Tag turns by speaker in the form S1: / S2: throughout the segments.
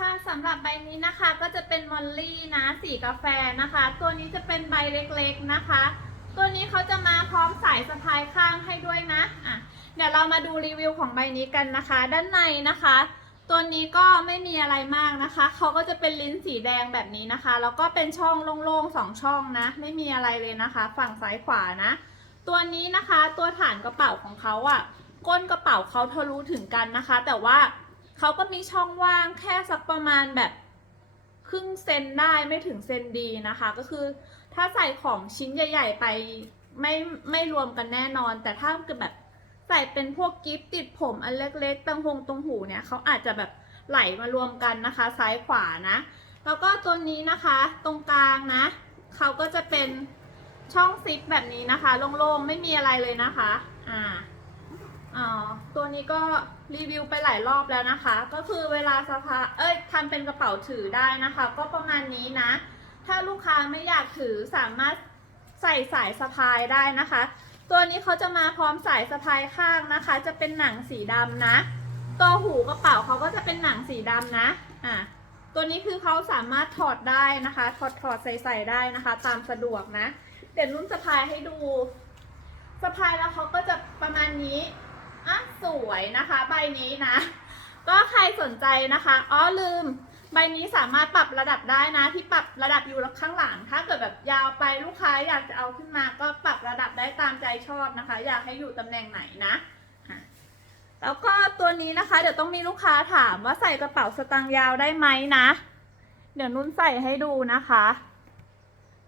S1: ค่ะสำหรับใบนี้นะคะก็จะเป็นมอลลี่นะสีกาแฟนะคะ ตัวนี้จะเป็นใบเล็กๆนะคะ ตัวนี้เขาจะมาพร้อมสายสะพายข้างให้ด้วยนะอะเดี๋ยวเรามาดูรีวิวของใบนี้กันนะคะ ด้านในนะคะ ตัวนี้ก็ไม่มีอะไรมากนะคะเขาก็จะเป็นลิ้นสีแดงแบบนี้นะคะแล้วก็เป็นช่องโล่งๆสองช่องนะ ไม่มีอะไรเลยนะคะ ฝั่งซ้ายขวานะ ตัวนี้นะคะตัวฐานกระเป๋าของเขาอะ่ะก้นกระเป๋าเขาทะลุถึงกันนะคะ แต่ว่า เขาก็มีช่องว่างแค่สักประมาณแบบครึ่งเซนได้ไม่ถึงเซนดีนะคะ ก็คือถ้าใส่ของชิ้นใหญ่ ๆ ไปไม่ไม่รวมกันแน่นอน แต่ถ้าเกิดแบบใส่เป็นพวกกิฟต์ติดผมอันเล็กๆตังหงตรงหูเนี่ยเขาอาจจะแบบไหลมารวมกันนะคะ ซ้ายขวานะ แล้วก็ตัวนี้นะคะตรงกลางนะเขาก็จะเป็นช่องซิปแบบนี้นะคะโล่งๆไม่มีอะไรเลยนะคะ อ่า ตัวนี้ก็รีวิวไปหลายรอบแล้วนะคะ ก็คือเวลาสะพายเอ้ยทำเป็นกระเป๋าถือได้นะคะ ก็ประมาณนี้นะ ถ้าลูกค้าไม่อยากถือสามารถใส่สายสะพายได้นะคะ ตัวนี้เขาจะมาพร้อมสายสะพายข้างนะคะ จะเป็นหนังสีดำนะตัวหูกระเป๋าเขาก็จะเป็นหนังสีดำนะอะตัวนี้คือเขาสามารถถอดได้นะคะ ถอดถอดใส่ใส่ได้นะคะ ตามสะดวกนะ เดี๋ยวนุ่นสะพายให้ดูสะพายแล้วเขาก็จะประมาณนี้ อะสวยนะคะ ใบนี้นะ ก็ใครสนใจนะคะอ๋อลืม ใบนี้สามารถปรับระดับได้นะ ที่ปรับระดับอยู่ข้างหลัง ถ้าเกิดแบบยาวไปลูกค้าอยากจะเอาขึ้นมาก็ปรับระดับได้ตามใจชอบนะคะ อยากให้อยู่ตำแหน่งไหนนะอะแล้วก็ตัวนี้นะคะ เดี๋ยวต้องมีลูกค้าถามว่าใส่กระเป๋าสตางค์ยาวได้ไหมนะ เดี๋ยวนุ่นใส่ให้ดูนะคะ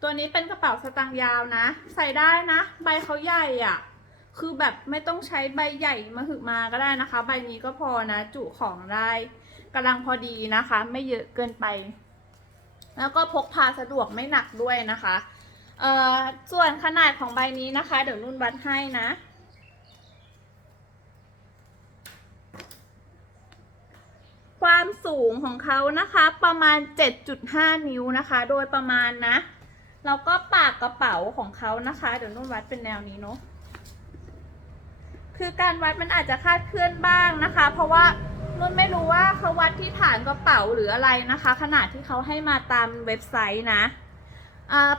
S1: ตัวนี้เป็นกระเป๋าสตางค์ยาวนะ ใส่ได้นะ ใบเขาใหญ่อะ่ะ คือแบบไม่ต้องใช้ใบใหญ่มาหึมาก็ได้นะคะ ใบนี้ก็พอนะ จุของได้กำลังพอดีนะคะ ไม่เยอะเกินไป แล้วก็พกพาสะดวกไม่หนักด้วยนะคะเอ่อส่วนขนาดของใบนี้นะคะ เดี๋ยวนุ่นวัดให้นะ ความสูงของเขานะคะประมาณ 7.5 นิ้วนะคะ โดยประมาณนะ แล้วก็ปากกระเป๋าของเขานะคะ เดี๋ยวนุ่นวัดเป็นแนวนี้เนาะ คือการวัดมันอาจจะคาดเคลื่อนบ้างนะคะ เพราะว่านุ่นไม่รู้ว่าเขาวัดที่ฐานกระเป๋าหรืออะไรนะคะ ขนาดที่เขาให้มาตามเว็บไซต์นะ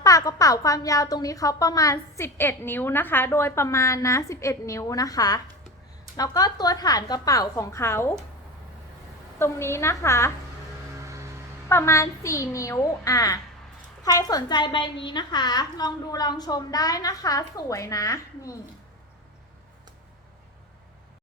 S1: ปากกระเป๋าความยาวตรงนี้เขาประมาณ 11 นิ้วนะคะ โดยประมาณนะ 11 นิ้วนะคะ แล้วก็ตัวฐานกระเป๋าของเขา ตรงนี้นะคะ ประมาณ 4 นิ้วอะใครสนใจใบนี้นะคะ ลองดูลองชมได้นะคะ สวยนะนี่